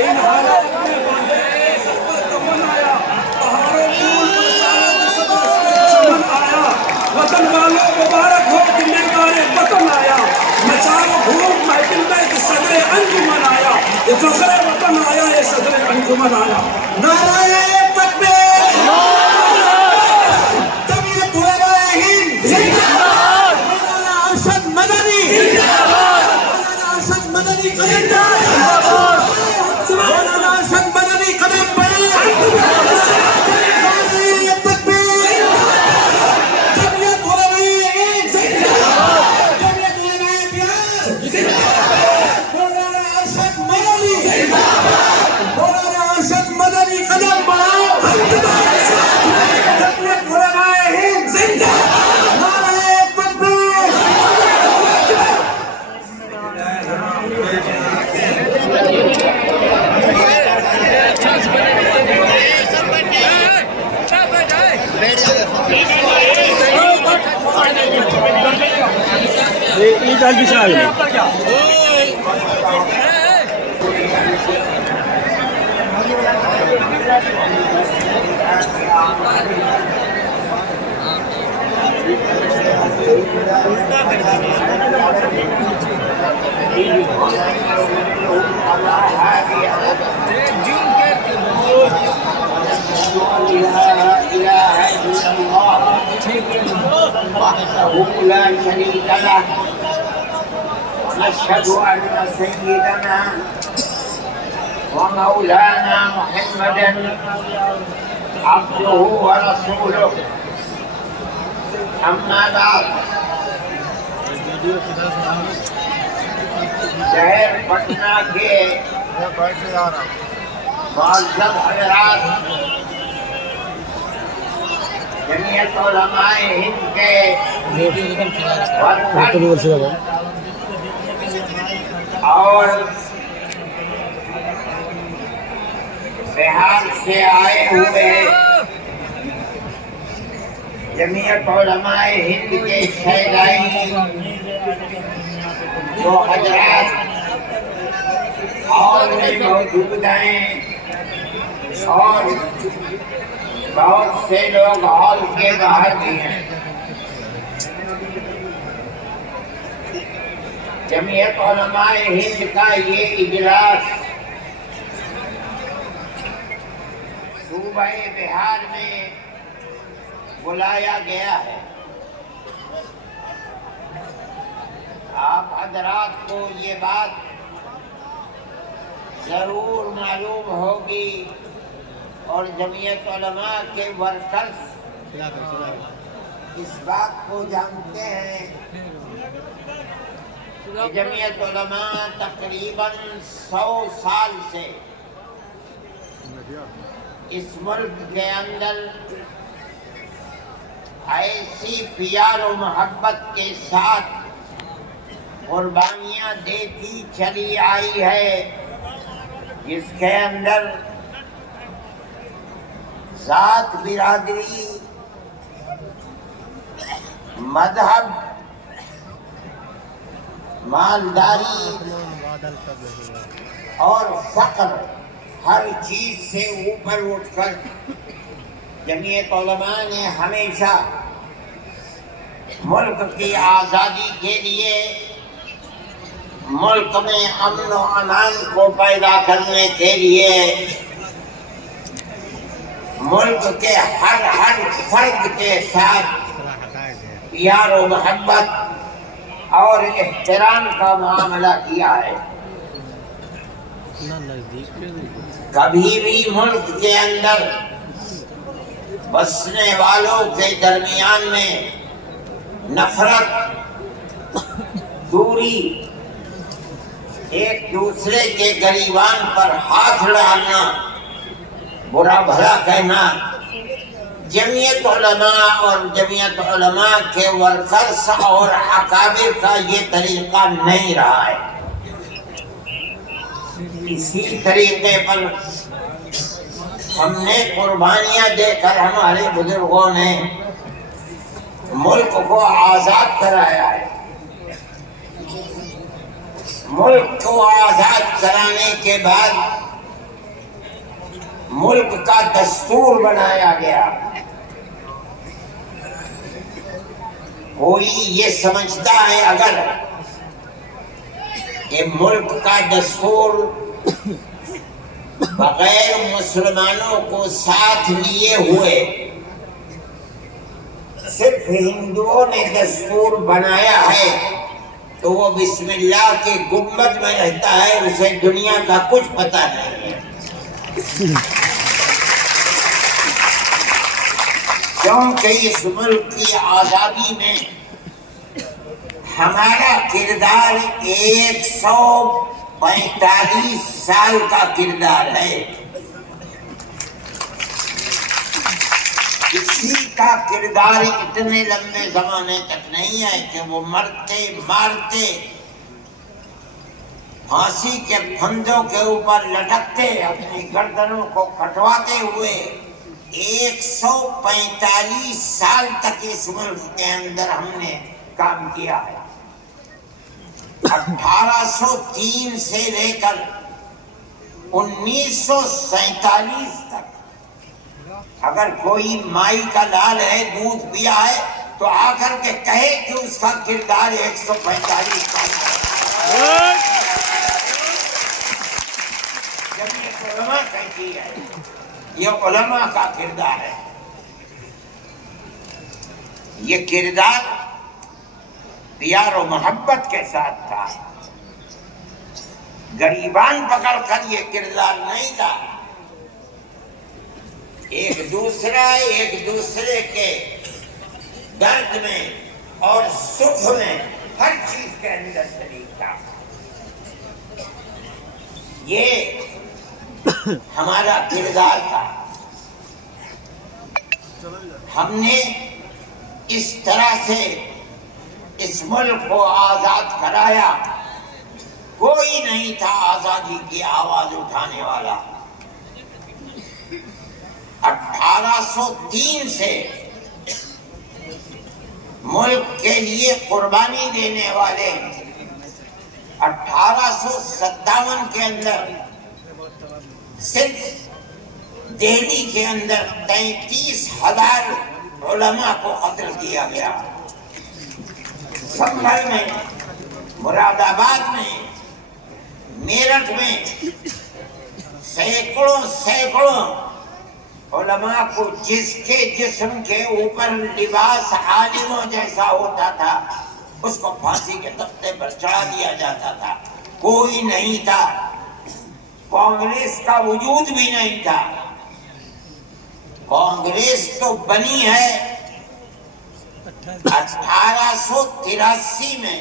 ان حالات میں باندھے سب پر کفن آیا، پہاڑوں پھول پر سالوں کی صدر چمن آیا، وطن والوں مبارک ہو کہ مہمان وطن آیا، مچاؤ دھوم محفل میں کہ صدر انجمن آیا، یہ فخر وطن آیا، یہ صدر انجمن آیا۔ نعرہ تکبیر! جمعیت علماء ہند زندہ باد! مولانا ارشد مدنی زندہ باد! مولانا ارشد مدنی قدم بڑھائے! مولانا ارشد مدنی قدم بڑھائے! نعرہ تکبیر! جمعیت علماء ہند زندہ باد! جمعیت علماء بہار زندہ باد! مولانا ارشد مدنی زندہ باد! مولانا ارشد مدنی قدم بڑھائے! جمعیت علماء ہند زندہ باد! نعرہ تکبیر! عید البشار وحده لا شريك له ونشهد أن سيدنا ومولانا محمدا عبده ورسوله أما بعد شہر پٹنہ کے معزز حضرات، جمعیت علماء ہند کے اور بہار سے آئے ہوئے جمعیت علماء ہند کے شہدائی جو حضرات اور میں موجود ہیں اور بہت سے لوگ ہال کے باہر بھی ہیں۔ جمعیت علماء ہند کا یہ اجلاس صوبہ بہار میں بلایا گیا ہے۔ آپ حضرات کو یہ بات ضرور معلوم ہوگی اور جمعیت علماء کے ورکرز اس بات کو جانتے ہیں کہ جمعیت علماء تقریباً 100 سال سے اس ملک کے اندر ایسی پیار و محبت کے ساتھ قربانیاں دیتی چلی آئی ہے جس کے اندر ذات، برادری، مذہب، مالداری اور فقر ہر چیز سے اوپر اٹھ کر جمعیت علماء نے ہمیشہ ملک کی آزادی کے لیے، ملک میں امن و امان کو پیدا کرنے کے لیے، ملک کے ہر فرد کے ساتھ پیار و محبت اور احترام کا معاملہ کیا ہے۔ کبھی بھی ملک کے اندر بسنے والوں کے درمیان میں نفرت، دوری، ایک دوسرے کے گریبان پر ہاتھ ڈالنا، برا بھلا کہنا، جمعیت علماء اور جمعیت علماء کے ورکرز اور اکابر کا یہ طریقہ نہیں رہا ہے۔ اسی طریقے پر ہم نے قربانیاں دے کر ہمارے بزرگوں نے ملک کو آزاد کرایا ہے۔ ملک کو آزاد کرانے کے بعد ملک کا دستور بنایا گیا. کوئی یہ سمجھتا ہے اگر کہ ملک کا دستور بغیر مسلمانوں کو ساتھ لیے ہوئے صرف ہندوؤں نے دستور بنایا ہے تو وہ بسم اللہ کے گنبد میں رہتا ہے, اسے دنیا کا کچھ پتہ نہیں ہے. کیونکہ اس ملک کی آزادی میں ہمارا کردار 145 سال کا کردار ہے. کسی کا کردار اتنے لمبے زمانے تک نہیں ہے کہ وہ مرتے مارتے پھانسی کے پھندوں کے اوپر لٹکتے اپنی گردنوں کو کٹواتے ہوئے 145 سال تک اس ملک کے اندر ہم نے کام کیا ہے. 1803 سے لے کر 1947 تک اگر کوئی مائی کا لال ہے, دودھ پیا ہے, تو آ کر کے کہے کہ اس کا کردار 145 سال کا. جمعیت علماء کہتی ہے یہ علماء کا کردار ہے. یہ کردار پیار و محبت کے ساتھ تھا, غریبان پکڑ کر یہ کردار نہیں تھا. ایک دوسرے کے درد میں اور سکھ میں ہر چیز کے اندر شریک تھا. یہ ہمارا کردار تھا. ہم نے اس طرح سے اس ملک کو آزاد کرایا. کوئی نہیں تھا آزادی کی آواز اٹھانے والا. 1803 سے ملک کے لیے قربانی دینے والے 1857 کے اندر صرف دہلی کے اندر 33,000 علماء کو قتل کیا گیا. سنبھل میں, مراد آباد میں, میرٹھ میں سینکڑوں علماء کو جس کے جسم کے اوپر لباس عالموں جیسا ہوتا تھا اس کو پھانسی کے تختے پر چڑھا دیا جاتا تھا. کوئی نہیں تھا, کانگریس کا وجود بھی نہیں تھا. کانگریس تو بنی ہے 1883 میں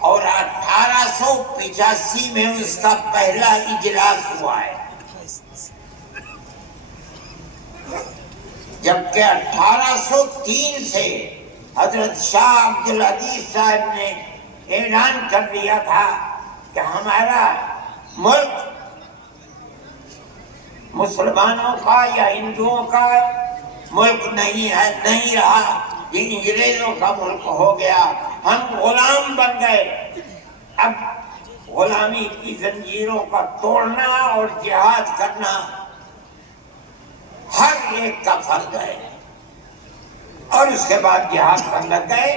اور 1885 میں اس کا پہلا اجلاس ہوا ہے. جبکہ 1803 سے حضرت شاہ عبدالعزیز صاحب نے اعلان کر دیا تھا کہ ہمارا ملک مسلمانوں کا یا ہندوؤں کا ملک نہیں رہا, یہ انگریزوں کا ملک ہو گیا. ہم غلام بن گئے. اب غلامی کی زنجیروں کا توڑنا اور جہاد کرنا ہر ایک کا فرض ہے. اور اس کے بعد جہاد پر لگ گئے.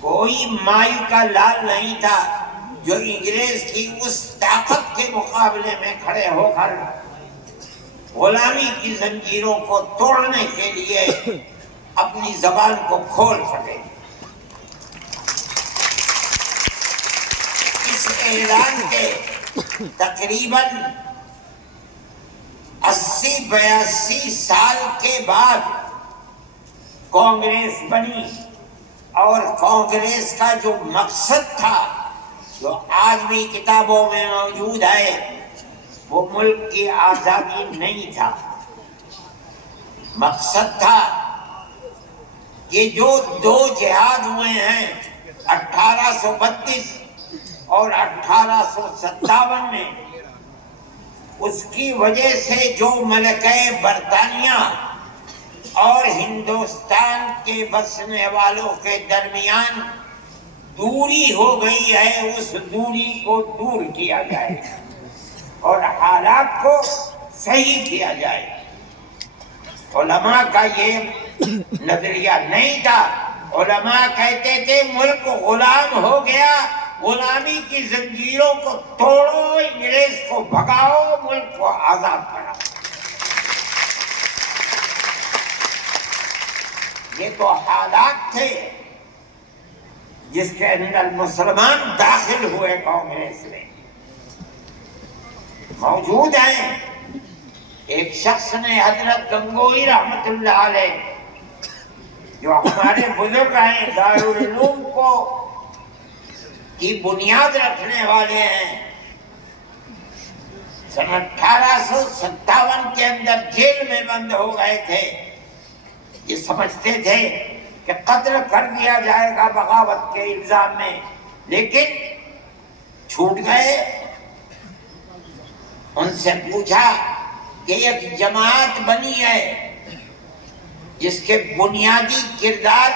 کوئی مائی کا لال نہیں تھا جو انگریز کی اس طاقت کے مقابلے میں کھڑے ہو کر غلامی کی زنجیروں کو توڑنے کے لیے اپنی زبان کو کھول سکے. اس اعلان کے تقریباً 80-82 سال کے بعد کانگریس بنی, اور کانگریس کا جو مقصد تھا جو آج بھی کتابوں میں موجود ہے وہ ملک کی آزادی نہیں تھا. مقصد تھا کہ جو 2 جہاد ہوئے ہیں 1832 اور 1857 میں, اس کی وجہ سے جو ملکہ برطانیہ اور ہندوستان کے بسنے والوں کے درمیان دوری ہو گئی ہے, اس دوری کو دور کیا جائے اور حالات کو صحیح کیا جائے۔ علماء کا یہ نظریہ نہیں تھا۔ علماء کہتے تھے ملک غلام ہو گیا، غلامی کی زنجیروں کو توڑو، انگریز کو بھگاؤ، ملک کو آزاد کراؤ۔ یہ تو حالات تھے جس کے اندر مسلمان داخل ہوئے کانگریس میں، موجود ہیں۔ ایک شخص نے حضرت گنگوئی رحمت اللہ علیہ، جو ہمارے بزرگ ہیں، دارالعلوم کو کی بنیاد رکھنے والے ہیں، سن 1857 کے اندر جیل میں بند ہو گئے تھے۔ یہ سمجھتے تھے کہ قتل کر دیا جائے گا بغاوت کے الزام میں، لیکن چھوٹ گئے۔ ان سے پوچھا کہ ایک جماعت بنی ہے جس کے بنیادی کردار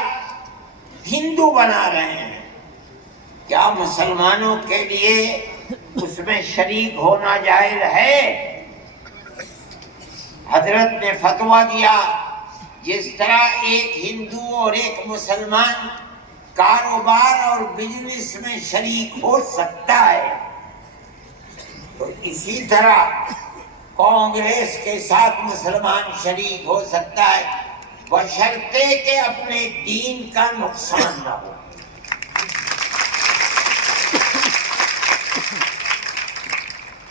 ہندو بنا رہے ہیں، کیا مسلمانوں کے لیے اس میں شریک ہونا جائز ہے؟ حضرت نے فتویٰ دیا جس طرح ایک ہندو اور ایک مسلمان کاروبار اور بزنس میں شریک ہو سکتا ہے، تو اسی طرح کانگریس کے ساتھ مسلمان شریک ہو سکتا ہے، بشرطے کہ اپنے دین کا نقصان نہ ہو۔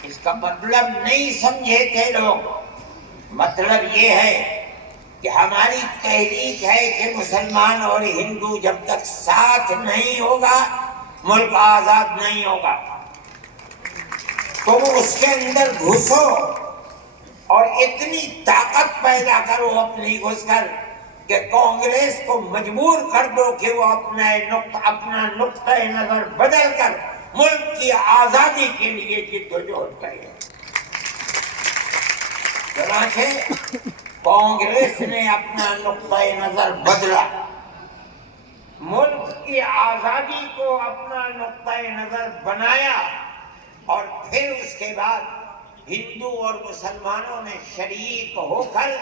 اس کا مطلب نہیں سمجھے تھے لوگ۔ مطلب یہ ہے کہ ہماری تحریک ہے کہ مسلمان اور ہندو جب تک ساتھ نہیں ہوگا ملک آزاد نہیں ہوگا۔ تو اس کے اندر گھسو اور اتنی طاقت پیدا کرو اپنی گھس کر کہ کانگریس کو مجبور کر دو کہ وہ اپنا نقطۂ نظر بدل کر ملک کی آزادی کے لیے جدوجہد کرے۔ چنانچہ کانگریس نے اپنا نقطۂ نظر بدلا، ملک کی آزادی کو اپنا نقطۂ نظر بنایا، اور پھر اس کے بعد ہندو اور مسلمانوں نے شریک ہو کر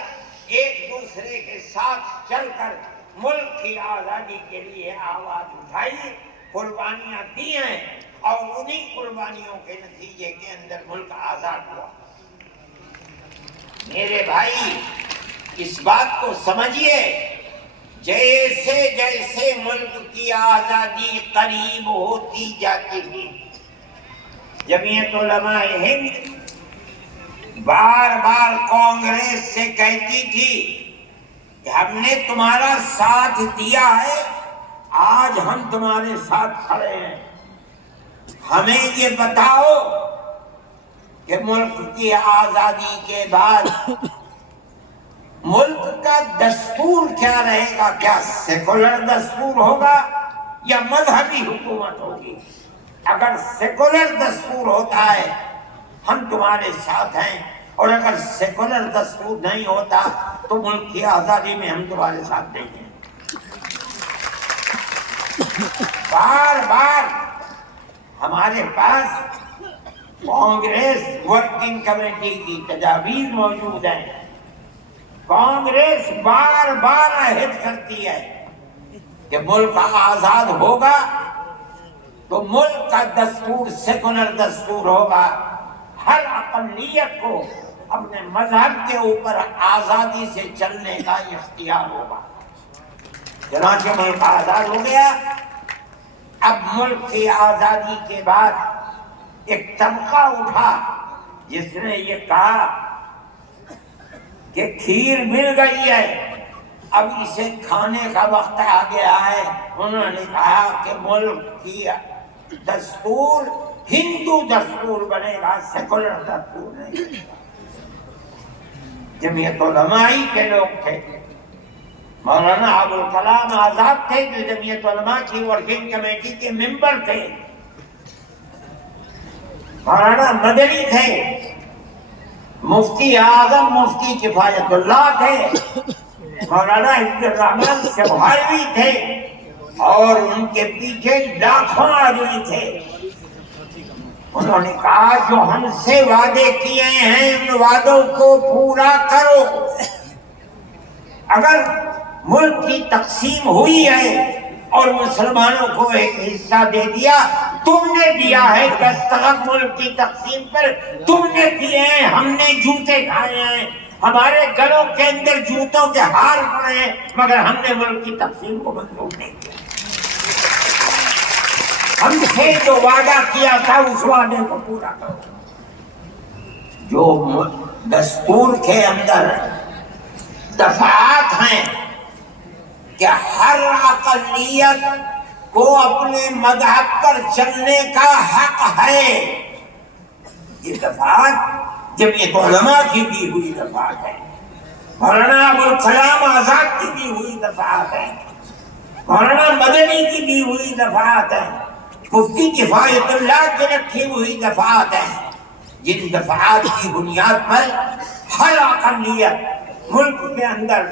ایک دوسرے کے ساتھ چل کر ملک کی آزادی کے لیے آواز اٹھائی، قربانیاں دی ہیں، اور انہی قربانیوں کے نتیجے کے اندر ملک آزاد ہوا۔ میرے بھائی، اس بات کو سمجھیے، جیسے جیسے ملک کی آزادی قریب ہوتی جاتی تھی، جمعیت علماء ہند بار بار کانگریس سے کہتی تھی کہ ہم نے تمہارا ساتھ دیا ہے، آج ہم تمہارے ساتھ کھڑے ہیں، ہمیں یہ بتاؤ کہ ملک کی آزادی کے بعد ملک کا دستور کیا رہے گا، کیا سیکولر دستور ہوگا یا مذہبی حکومت ہوگی؟ اگر سیکولر دستور ہوتا ہے ہم تمہارے ساتھ ہیں، اور اگر سیکولر دستور نہیں ہوتا تو ملک کی آزادی میں ہم تمہارے ساتھ نہیں ہیں۔ بار بار ہمارے پاس کانگریس ورکنگ کمیٹی کی تجاویز موجود ہیں۔ کانگریس بار بار عہد کرتی ہے کہ ملک آزاد ہوگا تو ملک کا دستور سیکولر دستور ہوگا، ہر اقلیت کو اپنے مذہب کے اوپر آزادی سے چلنے کا اختیار ہوگا۔ چنانچہ ملک آزاد ہو گیا۔ اب ملک کی آزادی کے بعد ایک طبقہ اٹھا جس نے یہ کہا کہ کھیر مل گئی ہے، اب اسے کھانے کا وقت آ گیا ہے۔ انہوں نے کہا کہ ملک کی دستور ہندو دستور بنے گا، سیکولر دستور نہیں۔ جمعیت علماء کے لوگ تھے، مولانا ابوالکلام آزاد تھے جو جمعیت علماء کی ورکنگ کمیٹی کے ممبر تھے، مولانا مدنی تھے، مفتی اعظم مفتی کفایت اللہ تھے، مولانا عبد الرحمن سبحانی تھے، اور ان کے پیچھے لاکھوں آدمی تھے۔ انہوں نے کہا جو ہم سے وعدے کیے ہیں ان وعدوں کو پورا کرو. اگر ملک کی تقسیم ہوئی ہے اور مسلمانوں کو ایک حصہ دے دیا، تم نے دیا ہے دستخط ملک کی تقسیم پر، تم نے کیے ہیں، ہم نے جوتے کھائے ہیں، ہمارے گلوں کے اندر جوتوں کے ہار پڑے ہیں، مگر ہم نے ملک کی تقسیم کو منظور نہیں کیا. ہم سے جو وعدہ کیا تھا اس وعدے کو پورا کرو. جو دستور کے اندر دفعات ہیں کہ ہر اقلیت کو اپنے مذہب پر چلنے کا حق ہے، یہ دفعات جمعیت علماء کی دی ہوئی دفعات ہے، مولانا ابوالکلام آزاد کی دی ہوئی دفعات ہے، مولانا مدنی کی دی ہوئی دفعات ہے، مفتی کفایت اللہ کی رکھی ہوئی دفعات ہیں، جن دفعات کی بنیاد پر ہر اقلیت ملک کے اندر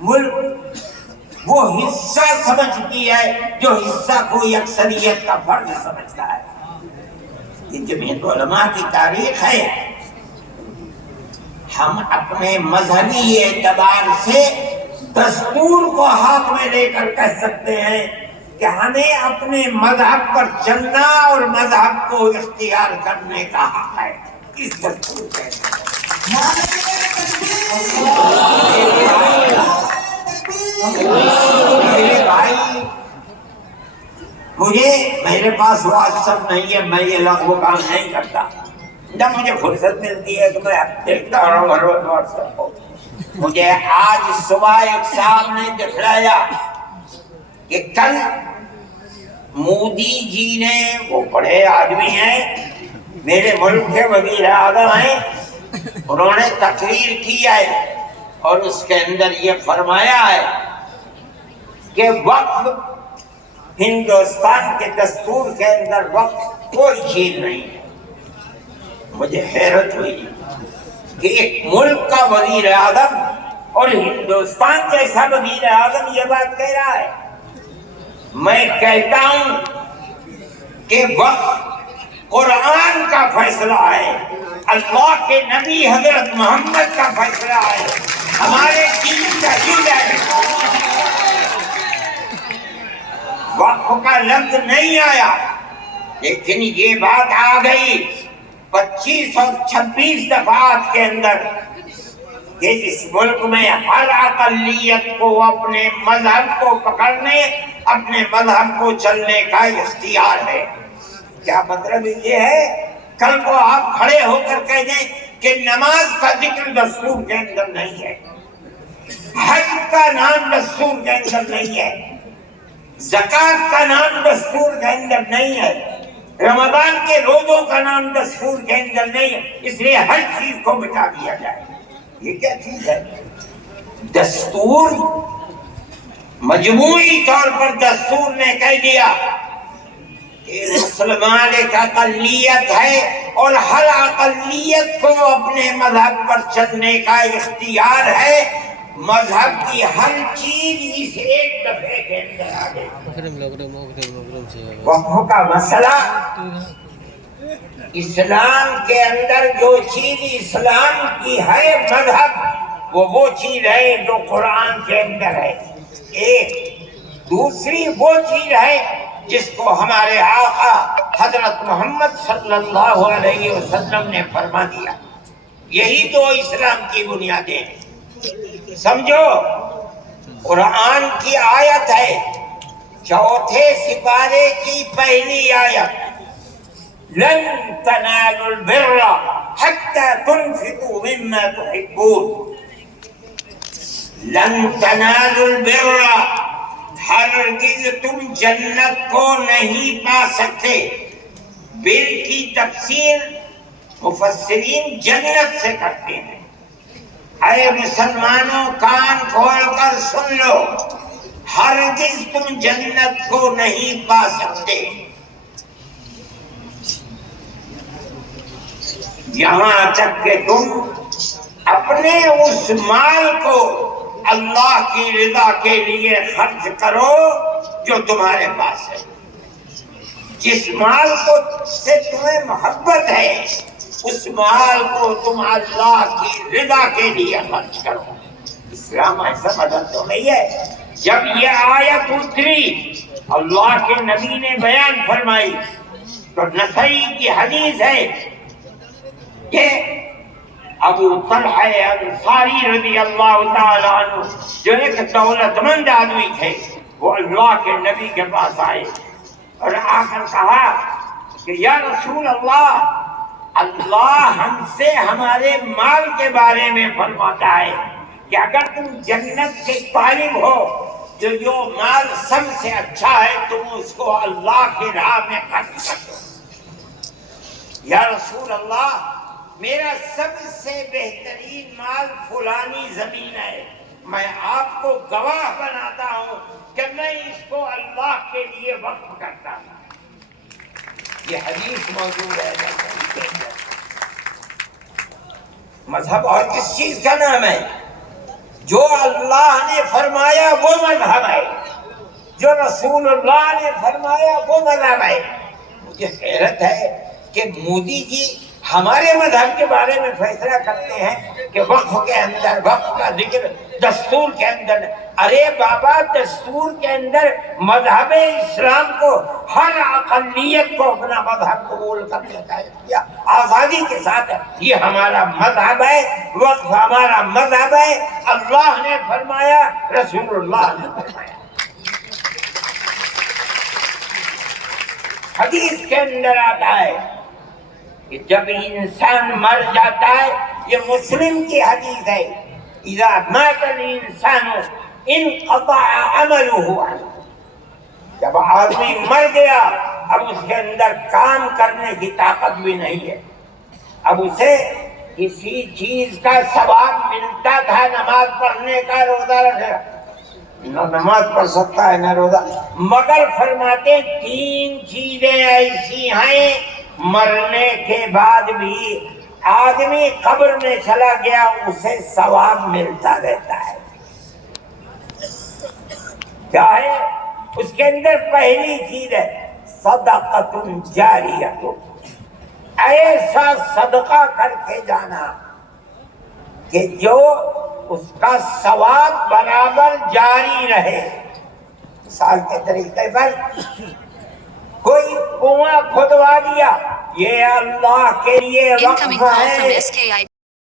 ملک وہ حصہ سمجھتی ہے جو حصہ کوئی اکثریت کا فرض سمجھتا ہے. یہ جمعیت علماء کی تاریخ ہے. ہم اپنے مذہبی اعتبار سے دستور کو ہاتھ میں لے کر کہہ سکتے ہیں کہ ہمیں اپنے مذہب پر چلنا اور مذہب کو اختیار کرنے کا حق ہے. اس دستور کے میرے بھائی، میرے پاس واٹسپ نہیں ہے، میں یہ لغو کام نہیں کرتا. جب مجھے فرصت ملتی ہے تو میں دیکھتا رہا ہوں ہر روز واٹسپ کو. مجھے آج صبح ایک صاحب نے دکھلایا کہ کل مودی جی نے، وہ بڑے آدمی ہیں، میرے ملک کے وزیر اعظم ہیں، انہوں نے تقریر کی ہے اور اس کے اندر یہ فرمایا ہے کہ وقف ہندوستان کے دستور کے اندر وقف کوئی چیز نہیں ہے. مجھے حیرت ہوئی کہ ایک ملک کا وزیر اعظم اور ہندوستان جیسا وزیر اعظم یہ بات کہہ رہا ہے. میں کہتا ہوں کہ وقف قرآن کا فیصلہ ہے، اللہ کے نبی حضرت محمد کا فیصلہ ہے، ہمارے دین کا دین ہے. وقف کا لفظ نہیں آیا، لیکن یہ بات آ گئی 25 اور 26 دفعات کے اندر کہ اس ملک میں ہر اقلیت کو اپنے مذہب کو پکڑنے، اپنے مذہب کو چلنے کا اختیار ہے. کیا مطلب یہ ہے؟ کل کو آپ کھڑے ہو کر کہہ دیں کہ نماز کا ذکر دستور کے اندر نہیں ہے، حج کا نام دستور کے اندر نہیں ہے، زکوٰۃ کا نام دستور کے اندر نہیں ہے، رمضان کے روزوں کا نام دستور کے اندر نہیں ہے، اس لیے ہر چیز کو مٹا دیا جائے. یہ کیا چیز ہے؟ دستور مجموعی طور پر دستور نے کہہ دیا کہ مسلمان ایک اقلیت ہے اور ہر اقلیت کو اپنے مذہب پر چلنے کا اختیار ہے. مذہب کی ہر چیز اس ایک دفعے کے اندر آ گئی. وقف کا مسئلہ، اسلام کے اندر جو چیز اسلام کی ہے مذہب، وہ چیز ہے جو قرآن کے اندر ہے. ایک دوسری وہ چیز ہے جس کو ہمارے آقا حضرت محمد صلی اللہ علیہ وسلم نے فرما دیا. یہی تو اسلام کی بنیادیں ہیں. سمجھو، قرآن کی آیت ہے 4 سپارے کی پہلی آیت، لن تنالوا البر حتى تنفقوا مما تحبون. لن تنالوا البر، ہرگز تم جنت کو نہیں پا سکتے. بر کی تفسیر مفسرین جنت سے کرتے ہیں. اے مسلمانوں کان کھول کر سن لو، ہرگز تم جنت کو نہیں پا سکتے یہاں تک کہ تم اپنے اس مال کو اللہ کی رضا کے لیے خرچ کرو جو تمہارے پاس ہے. جس مال کو سے تمہیں محبت ہے اس مال کو تم اللہ کی رضا کے لیے خرچ کرو. اسلام ایسا مذہب تو نہیں ہے. جب یہ آیت اتری اللہ کے نبی نے بیان فرمائی تو نسائی کی حدیث ہے کہ ابو طلحہ انصاری رضی اللہ تعالی عنہ جو ایک دولت مند آدمی تھے وہ اللہ کے نبی کے پاس آئے اور آ کر کہا کہ یا رسول اللہ اللہ ہم سے ہمارے مال کے بارے میں فرماتا ہے کہ اگر تم جنت کے طالب ہو تو جو مال سب سے اچھا ہے تم اس کو اللہ کی راہ میں خرچ کر دو. یا رسول اللہ میرا سب سے بہترین مال فلانی زمین ہے, میں آپ کو گواہ بناتا ہوں کہ میں اس کو اللہ کے لیے وقف کرتا ہوں. یہ حدیث موجود ہے نسائی کے اندر. مذہب اور کس چیز کا نام ہے؟ جو اللہ نے فرمایا وہ مذہب ہے, جو رسول اللہ نے فرمایا وہ مذہب ہے. مجھے حیرت ہے کہ مودی جی ہمارے مذہب کے بارے میں فیصلہ کرتے ہیں کہ وقف کے اندر وقف کا ذکر دستور کے اندر. ارے بابا دستور کے اندر مذہب اسلام کو ہر اقلیت کو اپنا مذہب قبول کرنے کا کیا آزادی کے ساتھ. یہ ہمارا مذہب ہے, وقف ہمارا مذہب ہے. اللہ نے فرمایا, رسول اللہ نے فرمایا. حدیث کے اندر آتا ہے کہ جب انسان مر جاتا ہے, یہ مسلم کی حدیث ہے, اذا مات الانسان انقطع عمله عنه. جب آدمی مر گیا اب اس کے اندر کام کرنے کی طاقت بھی نہیں ہے. اب اسے کسی چیز کا ثواب ملتا تھا, نماز پڑھنے کا, روزہ رکھنے کا, نہ نماز پڑھ سکتا ہے نہ روزہ. مگر فرماتے تین چیزیں ایسی ہیں مرنے کے بعد بھی آدمی قبر میں چلا گیا اسے ثواب ملتا رہتا ہے. کیا ہے اس کے اندر؟ پہلی چیز ہے صدقۃ جاریہ, ایسا صدقہ کر کے جانا کہ جو اس کا ثواب برابر جاری رہے. مثال کے طریقے پر کوئی کنواں کھدوا دیا, یہ اللہ کے لیے وقف ہے,